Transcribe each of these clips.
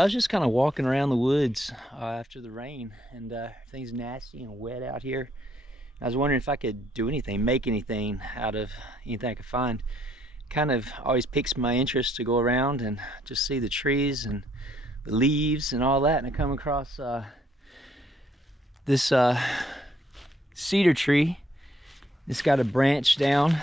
I was just kind of walking around the woods after the rain, and everything's nasty and wet out here. I was wondering if I could do anything, make anything out of anything I could find. Kind of always piques my interest to go around and just see the trees and the leaves and all that. And I come across this cedar tree. It's got a branch down.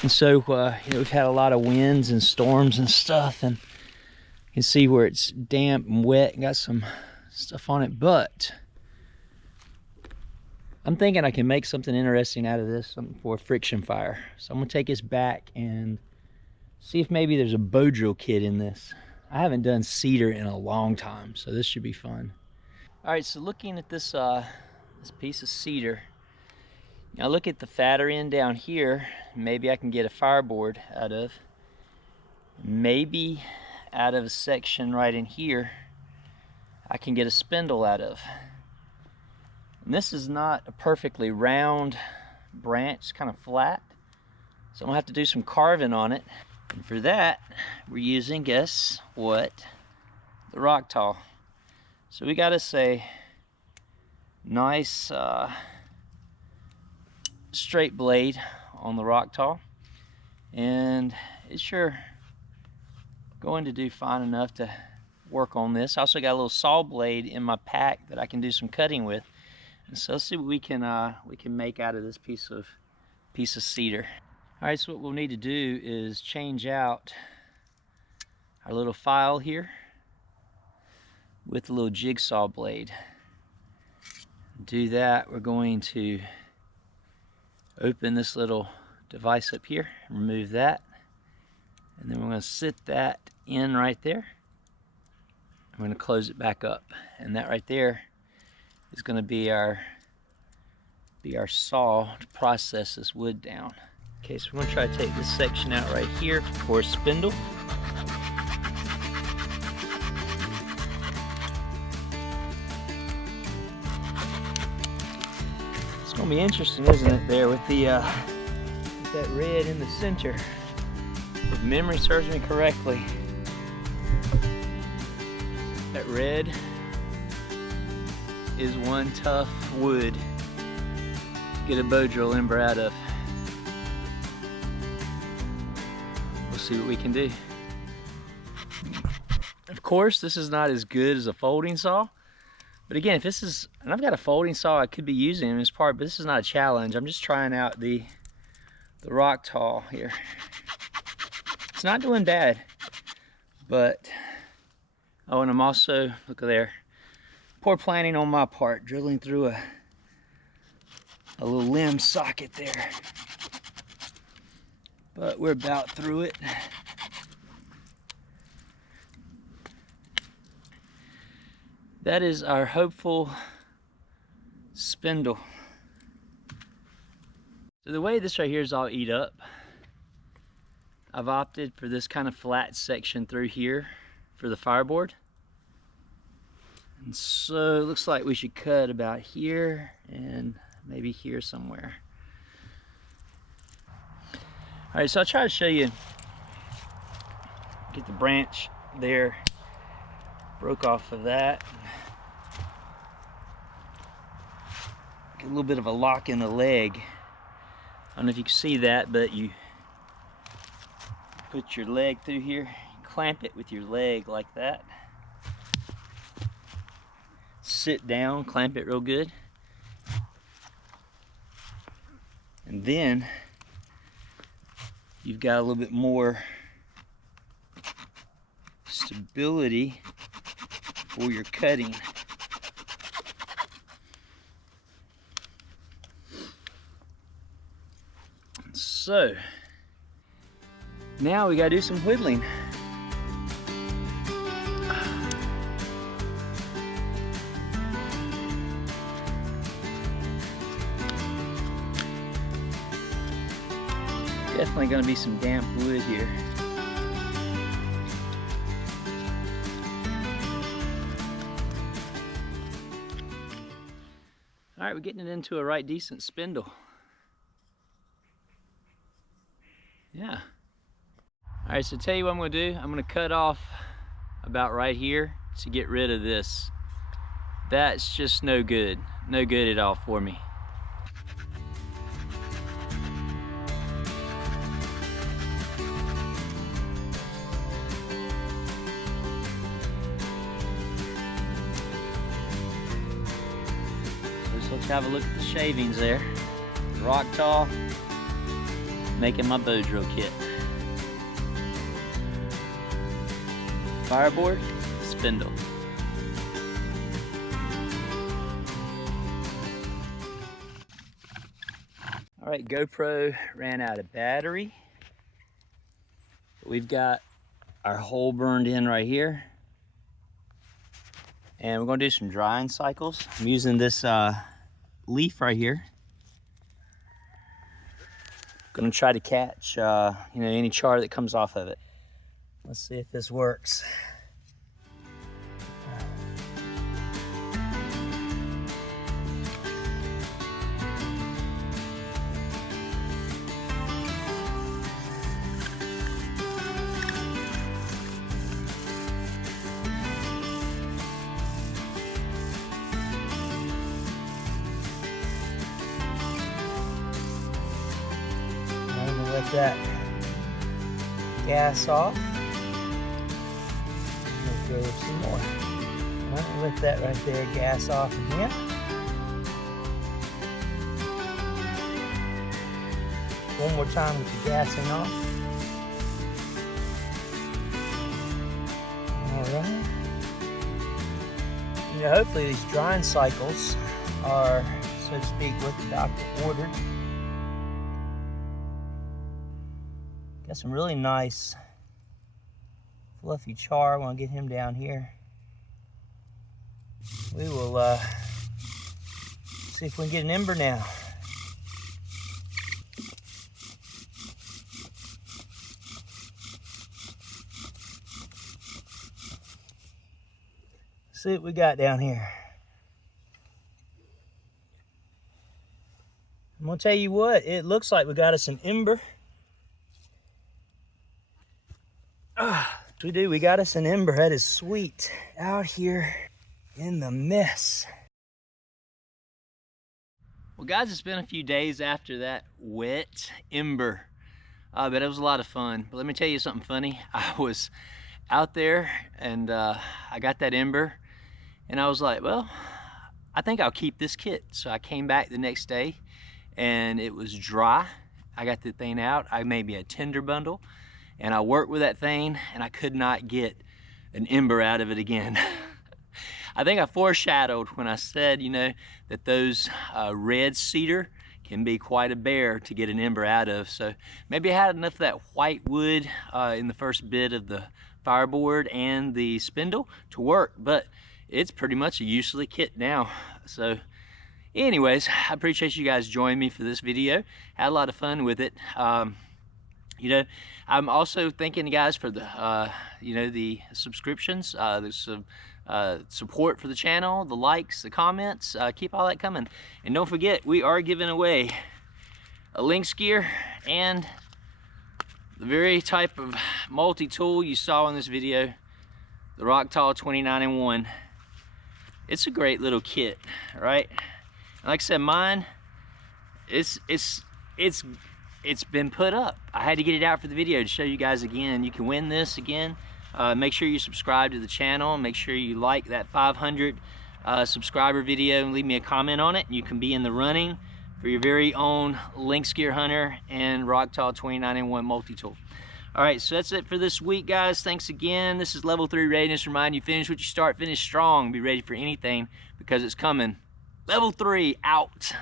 And so, you know, we've had a lot of winds and storms and stuff, and you can see where it's damp and wet and got some stuff on it, but I'm thinking I can make something interesting out of this, something for a friction fire. So I'm gonna take this back and see if maybe there's a bow drill kit in this. I haven't done cedar in a long time, so this should be fun. All right, so looking at this this piece of cedar, now look at the fatter end down here. Maybe I can get a fireboard out of. Maybe out of a section right in here, I can get a spindle out of. And this is not a perfectly round branch, it's kind of flat. So I'm gonna have to do some carving on it. And for that, we're using, guess what? The Rocktol. So we got us a nice straight blade on the Rocktol. And it's sure going to do fine enough to work on this. I also got a little saw blade in my pack that I can do some cutting with. And so let's see what we can make out of this piece of cedar. All right, so what we'll need to do is change out our little file here with a little jigsaw blade. To do that, we're going to open this little device up here, remove that, and then we're going to sit that in right there. I'm going to close it back up, and that right there is going to be our saw to process this wood down. Okay, so we're going to try to take this section out right here for a spindle. It's going to be interesting, isn't it, there with the with that red in the center. If memory serves me correctly, that red is one tough wood to get a bow drill ember out of. We'll see what we can do. Of course, this is not as good as a folding saw, but again, if this is, and I've got a folding saw I could be using in this part, but this is not a challenge. I'm just trying out the Rocktol here. It's not doing bad, but oh, and I'm also, look there, poor planning on my part, drilling through a little limb socket there. But we're about through it. That is our hopeful spindle. So the way this right here is all eat up, I've opted for this kind of flat section through here for the fireboard. And so it looks like we should cut about here and maybe here somewhere. All right, so I'll try to show you, get the branch there, broke off of that. Get a little bit of a lock in the leg. I don't know if you can see that, but you put your leg through here, clamp it with your leg like that. Sit down, clamp it real good. And then you've got a little bit more stability for your cutting. So now we gotta do some whittling. Definitely gonna be some damp wood here. All right, we're getting it into a right decent spindle. Yeah. All right, so tell you what I'm gonna do. I'm gonna cut off about right here to get rid of this. That's just no good at all for me. So let's have a look at the shavings there. Rocktol, making my bow drill kit. Fireboard, spindle. All right, GoPro ran out of battery. We've got our hole burned in right here. And we're gonna do some drying cycles. I'm using this leaf right here. Gonna try to catch any char that comes off of it. Let's see if this works. I'm gonna let that gas off. Throw some more. I'll let that right there gas off again. One more time with the gassing off. All right. Hopefully these drying cycles are, so to speak, what the doctor ordered. Got some really nice fluffy char. I want to get him down here. We will see if we can get an ember now. See what we got down here. I'm gonna tell you what, it looks like we got us an ember. We do, we got us an ember. That is sweet. Out here in the mess. Well guys, it's been a few days after that wet ember, but it was a lot of fun. But let me tell you something funny. I was out there and I got that ember and I was like, well, I think I'll keep this kit. So I came back the next day and it was dry. I got the thing out. I made me a tinder bundle. And I worked with that thing and I could not get an ember out of it again. I think I foreshadowed when I said, that those red cedar can be quite a bear to get an ember out of. So maybe I had enough of that white wood in the first bit of the fireboard and the spindle to work, but it's pretty much a useless kit now. So anyways, I appreciate you guys joining me for this video. Had a lot of fun with it. I'm also thanking you guys for the, the subscriptions, the support for the channel, the likes, the comments. Keep all that coming. And don't forget, we are giving away a Lynx gear and the very type of multi-tool you saw in this video, the Rocktol 29-in-1. It's a great little kit, right? Like I said, mine, it's been put up. I had to get it out for the video to show you guys again. You can win this again. Make sure you subscribe to the channel. Make sure you like that 500 subscriber video and leave me a comment on it. You can be in the running for your very own Lynx Gear Hunter and Rocktol 29-in-1 multi-tool. All right, so that's it for this week, guys. Thanks again. This is Level 3 Readiness. Remind you, finish what you start, finish strong. Be ready for anything because it's coming. Level 3 out.